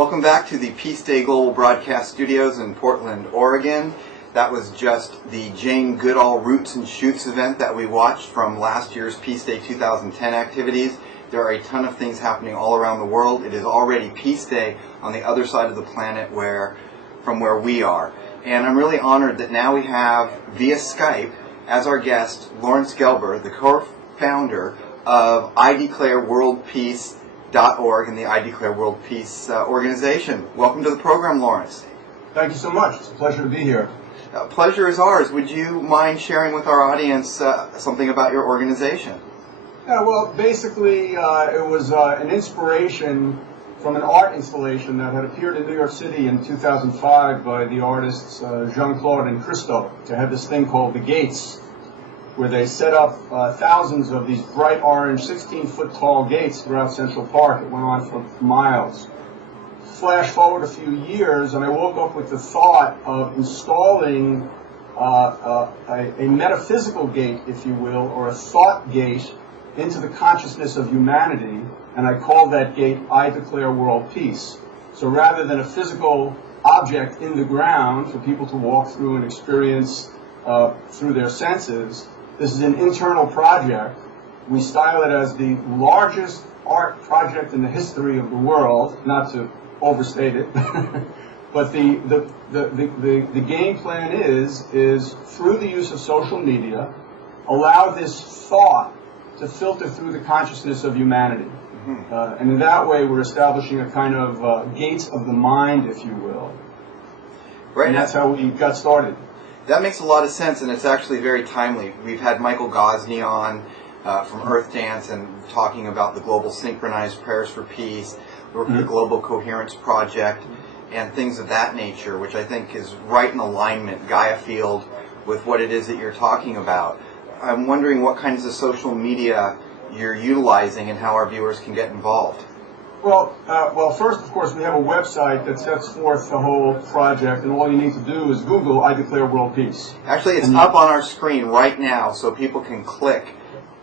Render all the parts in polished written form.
Welcome back to the Peace Day Global Broadcast Studios in Portland, Oregon. That was just the Jane Goodall Roots and Shoots event that we watched from last year's Peace Day 2010 activities. There are a ton of things happening all around the world. It is already Peace Day on the other side of the planet from where we are. And I'm really honored that now we have, via Skype, as our guest, Lawrence Gelber, the co-founder of ideclareworldpeace.org and the I Declare World Peace organization. Welcome to the program, Lawrence. Thank you so much. It's a pleasure to be here. Pleasure is ours. Would you mind sharing with our audience something about your organization? Yeah, well, basically, it was an inspiration from an art installation that had appeared in New York City in 2005 by the artists Jean-Claude and Christo. They had this thing called The Gates, where they set up thousands of these bright orange 16-foot tall gates throughout Central Park. It went on for miles. Flash forward a few years, and I woke up with the thought of installing a metaphysical gate, if you will, or a thought gate into the consciousness of humanity, and I called that gate I Declare World Peace. So rather than a physical object in the ground for people to walk through and experience through their senses, this is an internal project. We style it as the largest art project in the history of the world, not to overstate it. But the game plan is through the use of social media, allow this thought to filter through the consciousness of humanity. Mm-hmm. And in that way, we're establishing a kind of gates of the mind, if you will. Right. And that's how we got started. That makes a lot of sense, and it's actually very timely. We've had Michael Gosney on from Earth Dance and talking about the Global Synchronized Prayers for Peace, the Global Coherence Project, and things of that nature, which I think is right in alignment, Gaia Field, with what it is that you're talking about. I'm wondering what kinds of social media you're utilizing and how our viewers can get involved. Well, first, of course, we have a website that sets forth the whole project, and all you need to do is Google I Declare World Peace. Actually, it's up on our screen right now, so people can click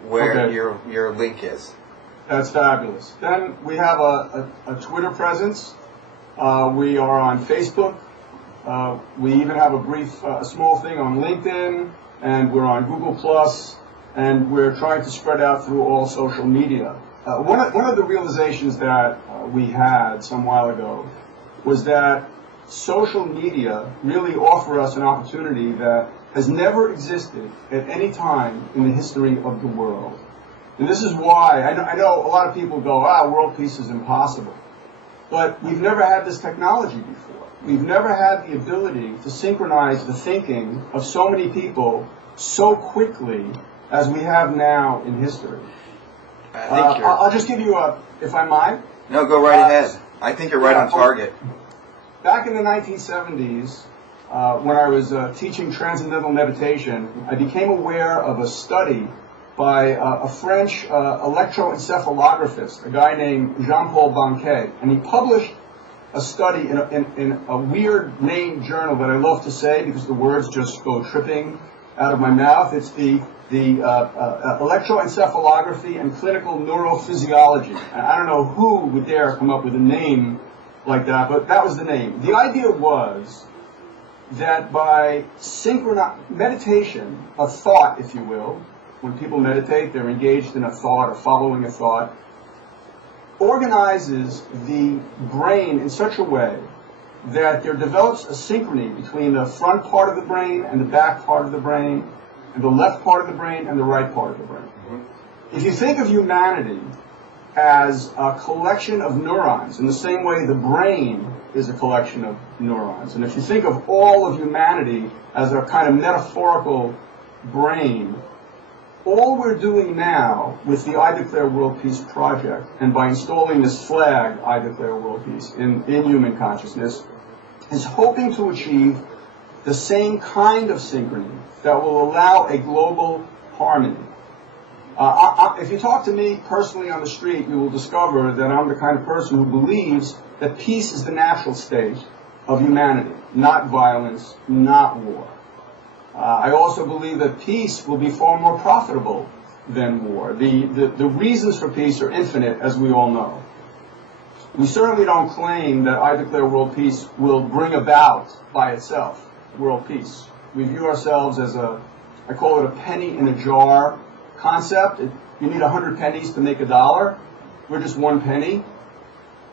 where your link is. That's fabulous. Then we have a Twitter presence. We are on Facebook. We even have a small thing on LinkedIn, and we're on Google+, and we're trying to spread out through all social media. One of the realizations that we had some while ago was that social media really offer us an opportunity that has never existed at any time in the history of the world. And this is why, I know a lot of people go, world peace is impossible. But we've never had this technology before. We've never had the ability to synchronize the thinking of so many people so quickly as we have now in history. I'll just give you if I might. No, go right ahead. I think you're right on target. Back in the 1970s, when I was teaching transcendental meditation, I became aware of a study by a French electroencephalographist, a guy named Jean-Paul Banquet, and he published a study in a weird named journal that I love to say because the words just go tripping out of my mouth. It's the Electroencephalography and Clinical Neurophysiology. And I don't know who would dare come up with a name like that, but that was the name. The idea was that by meditation, a thought, if you will, when people meditate, they're engaged in a thought or following a thought, organizes the brain in such a way that there develops a synchrony between the front part of the brain and the back part of the brain, and the left part of the brain and the right part of the brain. Mm-hmm. If you think of humanity as a collection of neurons, in the same way the brain is a collection of neurons, and if you think of all of humanity as a kind of metaphorical brain, all we're doing now with the I Declare World Peace project, and by installing this flag, I Declare World Peace, in human consciousness, is hoping to achieve the same kind of synchrony that will allow a global harmony. If you talk to me personally on the street, you will discover that I'm the kind of person who believes that peace is the natural state of humanity, not violence, not war. I also believe that peace will be far more profitable than war. The reasons for peace are infinite, as we all know. We certainly don't claim that I declare world peace will bring about by itself world peace. We view ourselves as I call it a penny in a jar concept. You need 100 pennies to make a dollar. We're just one penny.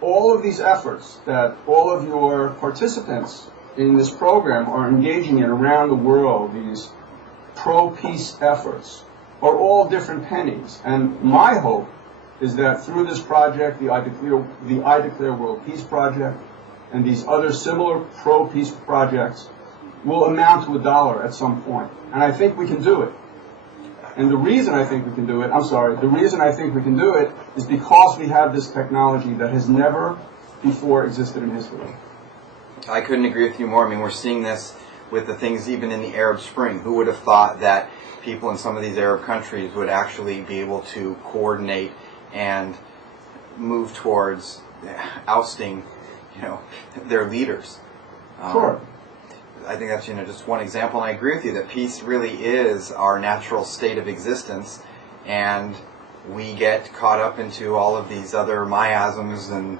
All of these efforts that all of your participants in this program are engaging in around the world, these pro-peace efforts, are all different pennies. And my hope is that through this project, the I Declare World Peace Project, and these other similar pro-peace projects will amount to a dollar at some point. And I think we can do it. And the reason I think we can do it, the reason I think we can do it is because we have this technology that has never before existed in history. I couldn't agree with you more. I mean, we're seeing this with the things even in the Arab Spring. Who would have thought that people in some of these Arab countries would actually be able to coordinate and move towards ousting, their leaders? Sure. I think that's just one example, and I agree with you that peace really is our natural state of existence, and we get caught up into all of these other miasms and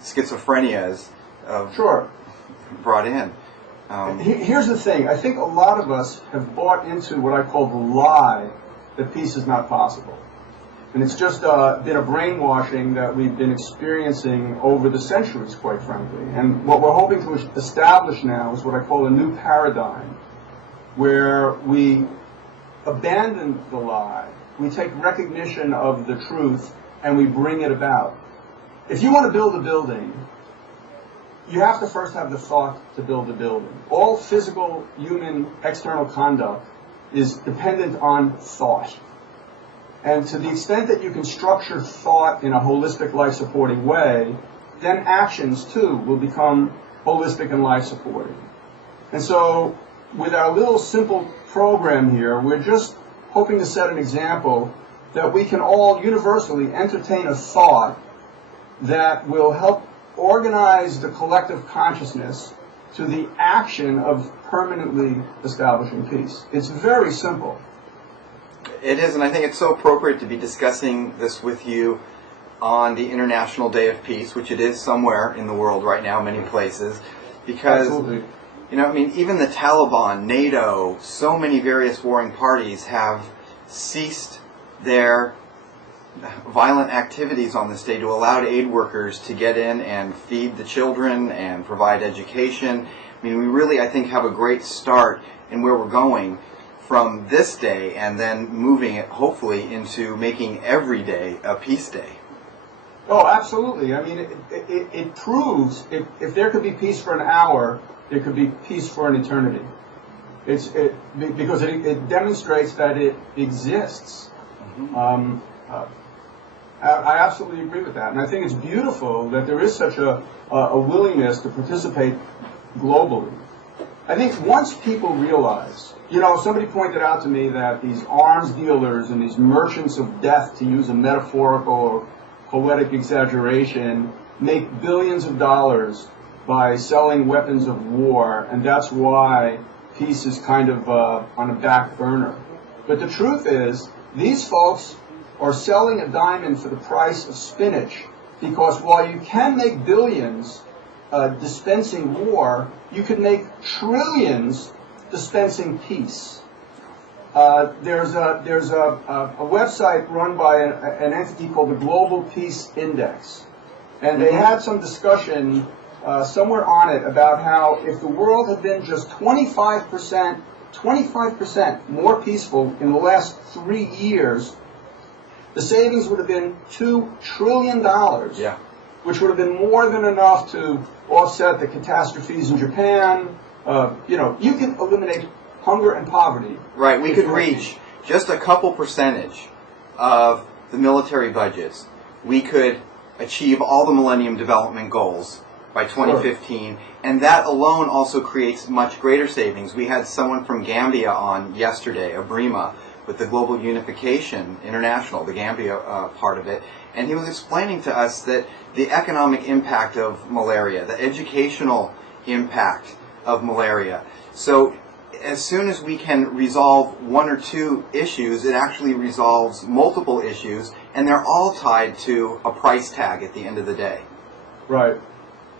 schizophrenias Sure. brought in. Here's the thing. I think a lot of us have bought into what I call the lie that peace is not possible. And it's just been a brainwashing that we've been experiencing over the centuries, quite frankly. And what we're hoping to establish now is what I call a new paradigm, where we abandon the lie, we take recognition of the truth, and we bring it about. If you want to build a building, you have to first have the thought to build the building. All physical, human, external conduct is dependent on thought. And to the extent that you can structure thought in a holistic, life-supporting way, then actions, too, will become holistic and life-supporting. And so, with our little simple program here, we're just hoping to set an example that we can all universally entertain a thought that will help organize the collective consciousness to the action of permanently establishing peace. It's very simple. It is, and I think it's so appropriate to be discussing this with you on the International Day of Peace, which it is somewhere in the world right now, many places, because, Absolutely. Even the Taliban, NATO, so many various warring parties have ceased their violent activities on this day to allow aid workers to get in and feed the children and provide education. We really, I think, have a great start in where we're going from this day, and then moving it hopefully into making every day a peace day. Oh, absolutely. It proves if there could be peace for an hour, there could be peace for an eternity. Because it demonstrates that it exists. Mm-hmm. I absolutely agree with that, and I think it's beautiful that there is such a willingness to participate globally. I think once people realize, somebody pointed out to me that these arms dealers and these merchants of death, to use a metaphorical or poetic exaggeration, make billions of dollars by selling weapons of war, and that's why peace is kind of on a back burner. But the truth is, these folks are selling a diamond for the price of spinach, because while you can make billions dispensing war, you could make trillions dispensing peace. There's a website run by an entity called the Global Peace Index, and they had some discussion somewhere on it about how if the world had been just 25% more peaceful in the last 3 years, the savings would have been $2 trillion, which would have been more than enough to offset the catastrophes in Japan. You can eliminate hunger and poverty. Right, we could reach just a couple percentage of the military budgets. We could achieve all the Millennium Development Goals by 2015, and that alone also creates much greater savings. We had someone from Gambia on yesterday, Abrima, with the Global Unification International, the Gambia part of it, and he was explaining to us that the economic impact of malaria, the educational impact of malaria. So as soon as we can resolve one or two issues, it actually resolves multiple issues, and they're all tied to a price tag at the end of the day. Right.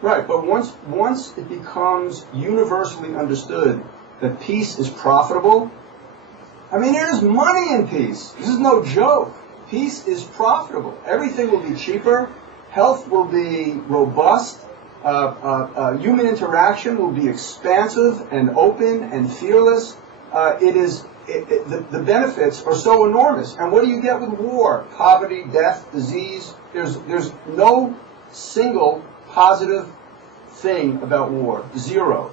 Right. But once it becomes universally understood that peace is profitable, I mean, there's money in peace. This is no joke. Peace is profitable. Everything will be cheaper. Health will be robust. Human interaction will be expansive and open and fearless. The benefits are so enormous. And what do you get with war? Poverty, death, disease. There's no single positive thing about war. Zero.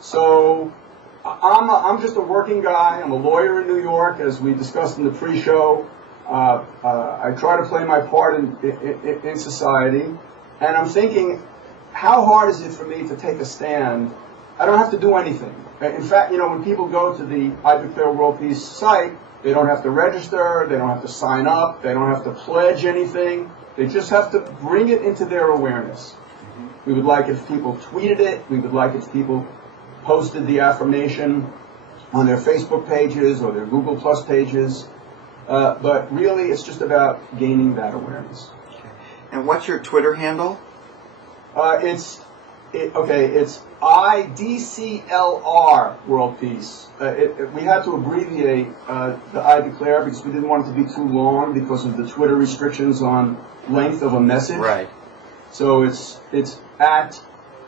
So I'm just a working guy. I'm a lawyer in New York, as we discussed in the pre-show. I try to play my part in society, and I'm thinking, how hard is it for me to take a stand? I don't have to do anything. In fact, when people go to the I Declare World Peace site, they don't have to register, they don't have to sign up, they don't have to pledge anything. They just have to bring it into their awareness. We would like if people tweeted it. We would like if people posted the affirmation on their Facebook pages or their Google Plus pages. But really, it's just about gaining that awareness. Okay. And what's your Twitter handle? It's IDCLR World Peace. We had to abbreviate the I Declare because we didn't want it to be too long because of the Twitter restrictions on length of a message. Right. So it's at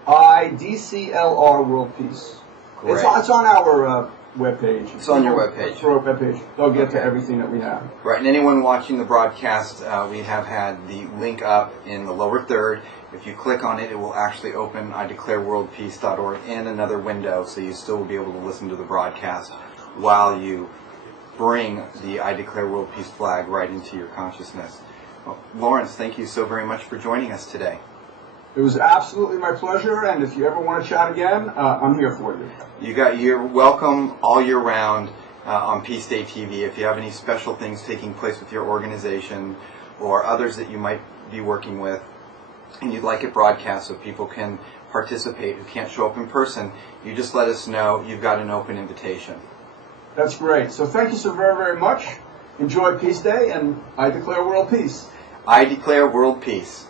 IDCLR World Peace. Great. It's on our webpage. It's on your webpage. Our webpage. They'll get to everything that we have. Right, and anyone watching the broadcast, we have had the link up in the lower third. If you click on it, it will actually open ideclareworldpeace.org in another window, so you still will be able to listen to the broadcast while you bring the I Declare World Peace flag right into your consciousness. Well, Lawrence, thank you so very much for joining us today. It was absolutely my pleasure, and if you ever want to chat again, I'm here for you. You're welcome all year round on Peace Day TV. If you have any special things taking place with your organization or others that you might be working with, and you'd like it broadcast so people can participate who can't show up in person, you just let us know. You've got an open invitation. That's great. So thank you so very, very much. Enjoy Peace Day, and I declare world peace. I declare world peace.